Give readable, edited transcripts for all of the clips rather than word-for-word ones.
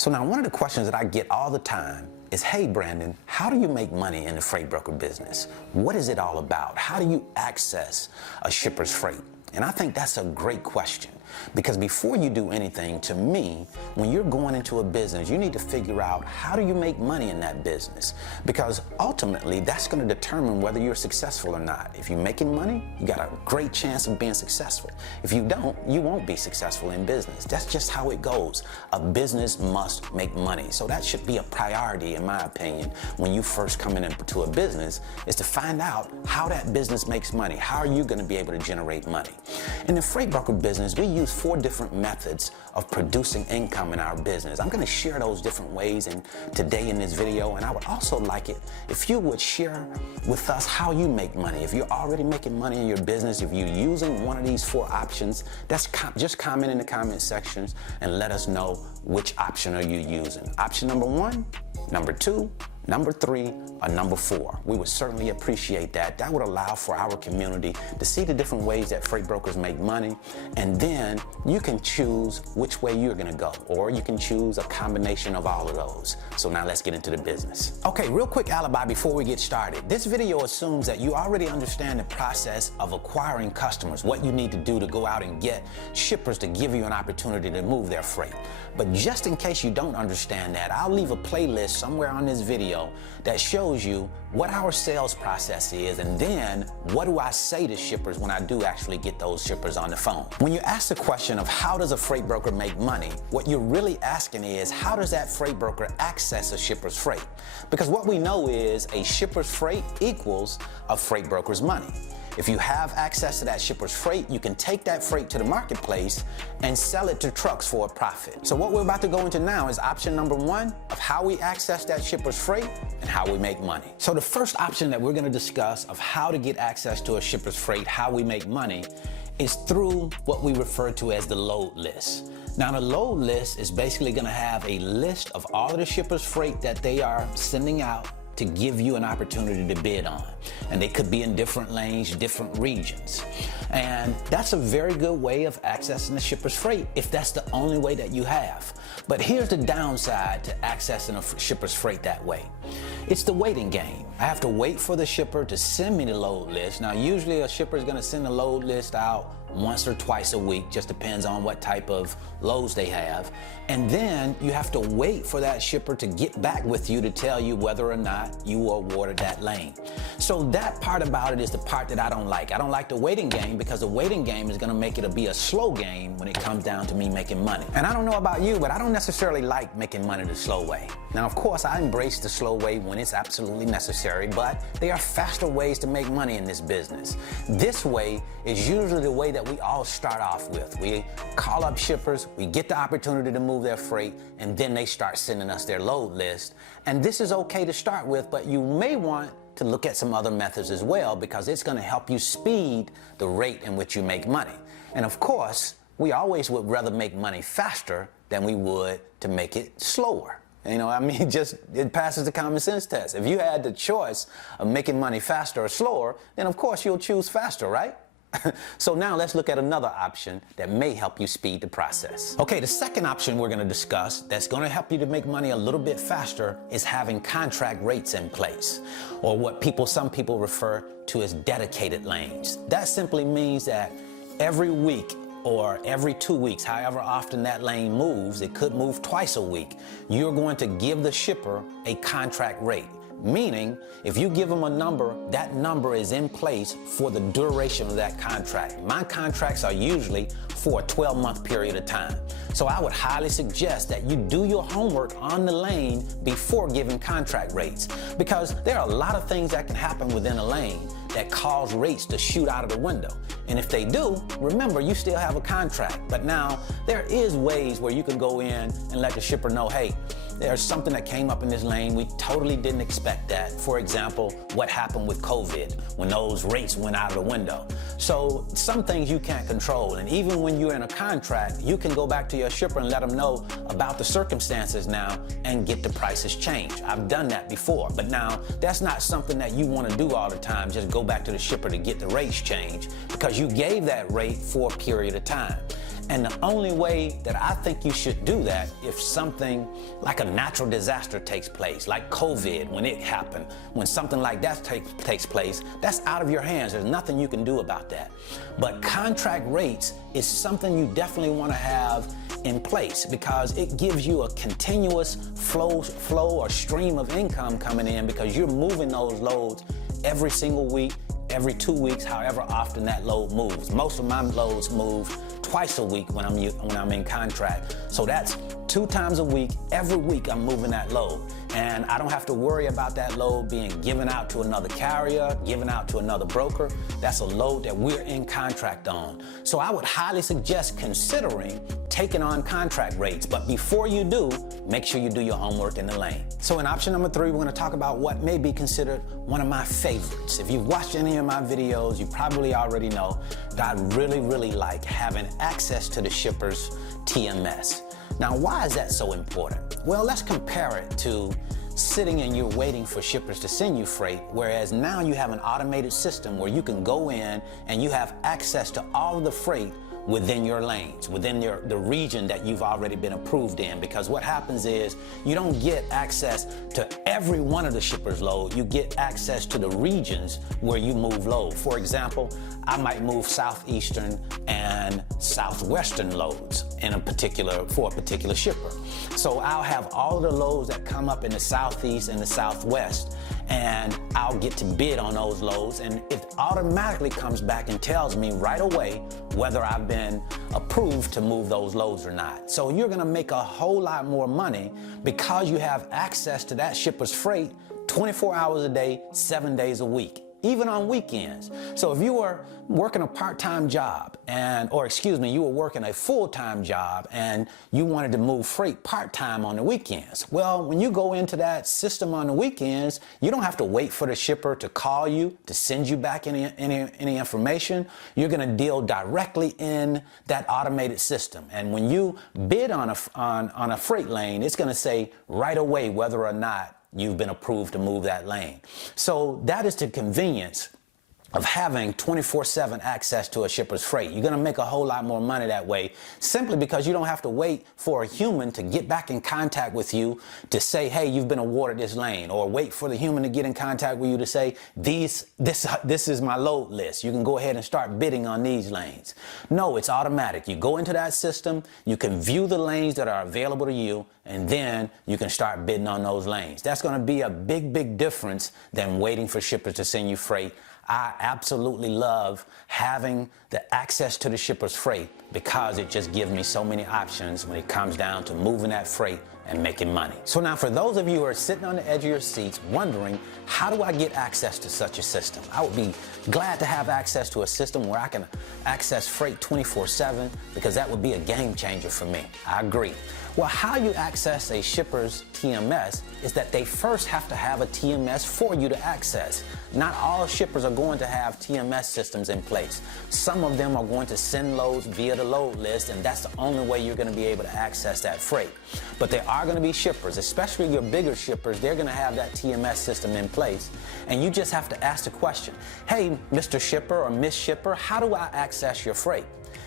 So now one of the questions that I get all the time is, hey Brandon, how do you make money in the freight broker business? What is it all about? How do you access a shipper's freight? And I think that's a great question, because before you do anything, to me, when you're going into a business, you need to figure out how do you make money in that business, because ultimately that's going to determine whether you're successful or not. If you're making money, you got a great chance of being successful. If you don't, you won't be successful in business. That's just how it goes. A business must make money. So that should be a priority, in my opinion, when you first come into a business, is to find out how that business makes money. How are you going to be able to generate money? In the freight broker business, we use 4 different methods of producing income in our business. I'm going to share those different ways today in this video, and I would also like it if you would share with us how you make money. If you're already making money in your business, if you're using one of these 4 options, just comment in the comment sections and let us know which option are you using. Option number 1, number 2, number 3, or number 4. We would certainly appreciate that. That would allow for our community to see the different ways that freight brokers make money, and then you can choose which way you're gonna go, or you can choose a combination of all of those. So now let's get into the business. Okay, real quick alibi before we get started. This video assumes that you already understand the process of acquiring customers, what you need to do to go out and get shippers to give you an opportunity to move their freight. But just in case you don't understand that, I'll leave a playlist somewhere on this video that shows you what our sales process is, and then what do I say to shippers when I do actually get those shippers on the phone. When you ask the question of how does a freight broker make money, what you're really asking is, how does that freight broker access a shipper's freight? Because what we know is a shipper's freight equals a freight broker's money. If you have access to that shipper's freight, you can take that freight to the marketplace and sell it to trucks for a profit. So what we're about to go into now is option number 1 of how we access that shipper's freight and how we make money. So the first option that we're going to discuss of how to get access to a shipper's freight, how we make money, is through what we refer to as the load list. Now, the load list is basically going to have a list of all of the shipper's freight that they are sending out to give you an opportunity to bid on. And they could be in different lanes, different regions. And that's a very good way of accessing the shipper's freight if that's the only way that you have. But here's the downside to accessing a shipper's freight that way. It's the waiting game. I have to wait for the shipper to send me the load list. Now, usually a shipper is gonna send the load list out once or twice a week, just depends on what type of loads they have. And then you have to wait for that shipper to get back with you to tell you whether or not you were awarded that lane. So that part about it is the part that I don't like. I don't like the waiting game, because the waiting game is gonna make it be a slow game when it comes down to me making money. And I don't know about you, but I don't necessarily like making money the slow way. Now, of course, I embrace the slow way when it's absolutely necessary, but there are faster ways to make money in this business. This way is usually the way that we all start off with. We call up shippers, we get the opportunity to move their freight, and then they start sending us their load list. And this is okay to start with, but you may want to look at some other methods as well, because it's going to help you speed the rate in which you make money. And of course, we always would rather make money faster than we would to make it slower. You know, I mean, just it passes the common sense test. If you had the choice of making money faster or slower, then of course you'll choose faster, right? So now let's look at another option that may help you speed the process. Okay, the second option we're going to discuss that's going to help you to make money a little bit faster is having contract rates in place, or what some people refer to as dedicated lanes. That simply means that every week or every 2 weeks, however often that lane moves, it could move twice a week, you're going to give the shipper a contract rate. Meaning, if you give them a number, that number is in place for the duration of that contract. My contracts are usually for a 12-month period of time. So I would highly suggest that you do your homework on the lane before giving contract rates, because there are a lot of things that can happen within a lane that cause rates to shoot out of the window. And if they do, remember, you still have a contract. But now there is ways where you can go in and let the shipper know, hey, there's something that came up in this lane. We totally didn't expect that. For example, what happened with COVID when those rates went out of the window. So some things you can't control. And even when you're in a contract, you can go back to your shipper and let them know about the circumstances now and get the prices changed. I've done that before, but now that's not something that you want to do all the time. Just go back to the shipper to get the rates changed, because you gave that rate for a period of time. And the only way that I think you should do that, if something like a natural disaster takes place, like COVID, when it happened, when something like that takes place, that's out of your hands. There's nothing you can do about that. But contract rates is something you definitely want to have in place, because it gives you a continuous flow or stream of income coming in, because you're moving those loads every single week, every 2 weeks, however often that load moves. Most of my loads move twice a week when I'm in contract. So that's 2 times a week. Every week I'm moving that load. And I don't have to worry about that load being given out to another carrier, given out to another broker. That's a load that we're in contract on. So I would highly suggest considering taking on contract rates. But before you do, make sure you do your homework in the lane. So in option number 3, we're going to talk about what may be considered one of my favorites. If you've watched any of my videos, you probably already know that I really like having access to the shipper's TMS. Now, why is that so important? Well, let's compare it to sitting and you're waiting for shippers to send you freight, whereas now you have an automated system where you can go in and you have access to all of the freight within your lanes, within the region that you've already been approved in. Because what happens is you don't get access to every one of the shipper's load, you get access to the regions where you move load. For example, I might move southeastern and southwestern loads for a particular shipper. So I'll have all of the loads that come up in the southeast and the southwest, and I'll get to bid on those loads, and it automatically comes back and tells me right away whether I've been approved to move those loads or not. So you're gonna make a whole lot more money because you have access to that shipper's freight 24 hours a day, 7 days a week, even on weekends. So if you were working a part-time job you were working a full-time job and you wanted to move freight part-time on the weekends, well, when you go into that system on the weekends, you don't have to wait for the shipper to call you to send you back any information. You're going to deal directly in that automated system. And when you bid on a freight lane, it's going to say right away whether or not you've been approved to move that lane. So that is the convenience of having 24/7 access to a shipper's freight. You're gonna make a whole lot more money that way, simply because you don't have to wait for a human to get back in contact with you to say, hey, you've been awarded this lane, or wait for the human to get in contact with you to say, this is my load list. You can go ahead and start bidding on these lanes. No, it's automatic. You go into that system, you can view the lanes that are available to you, and then you can start bidding on those lanes. That's gonna be a big difference than waiting for shippers to send you freight. I absolutely love having the access to the shipper's freight because it just gives me so many options when it comes down to moving that freight and making money. So now, for those of you who are sitting on the edge of your seats wondering, how do I get access to such a system? I would be glad to have access to a system where I can access freight 24/7, because that would be a game changer for me. I agree. Well, how you access a shipper's TMS is that they first have to have a TMS for you to access. Not all shippers are going to have TMS systems in place. Some of them are going to send loads via the load list, and that's the only way you're going to be able to access that freight. But there are going to be shippers, especially your bigger shippers, they're going to have that TMS system in place. And you just have to ask the question, hey, Mr. Shipper or Miss Shipper, how do I access your freight?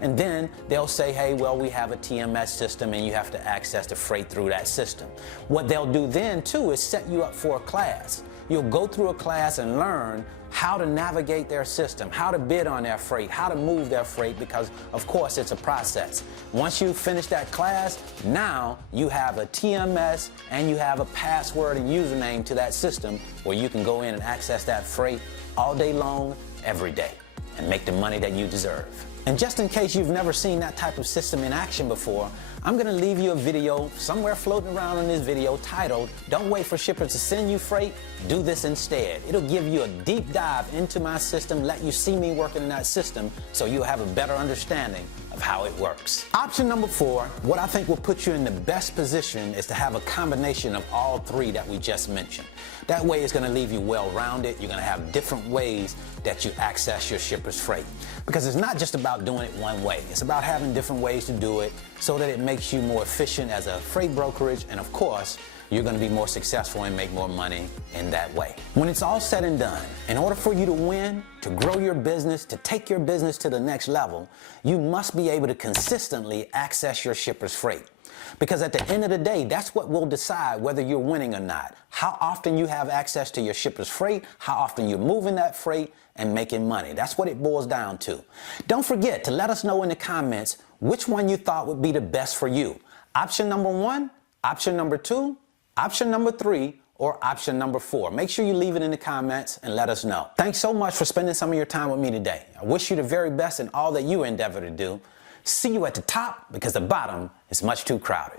And then they'll say, hey, well, we have a TMS system and you have to access the freight through that system. What they'll do then, too, is set you up for a class. You'll go through a class and learn how to navigate their system, how to bid on their freight, how to move their freight, because, of course, it's a process. Once you finish that class, now you have a TMS and you have a password and username to that system where you can go in and access that freight all day long, every day, and make the money that you deserve. And just in case you've never seen that type of system in action before, I'm going to leave you a video somewhere floating around in this video titled, Don't Wait for Shippers to Send You Freight, Do This Instead. It'll give you a deep dive into my system, let you see me working in that system so you'll have a better understanding of how it works. Option number 4, what I think will put you in the best position is to have a combination of all 3 that we just mentioned. That way it's going to leave you well-rounded. You're going to have different ways that you access your shipper's freight. Because it's not just about doing it one way. It's about having different ways to do it so that it makes you more efficient as a freight brokerage, and of course, you're going to be more successful and make more money in that way. When it's all said and done, in order for you to win, to grow your business, to take your business to the next level, you must be able to consistently access your shipper's freight. Because at the end of the day, that's what will decide whether you're winning or not. How often you have access to your shipper's freight, how often you're moving that freight and making money. That's what it boils down to. Don't forget to let us know in the comments which one you thought would be the best for you. Option number 1, option number 2, option number 3, or option number 4. Make sure you leave it in the comments and let us know. Thanks so much for spending some of your time with me today. I wish you the very best in all that you endeavor to do. See you at the top, because the bottom is much too crowded.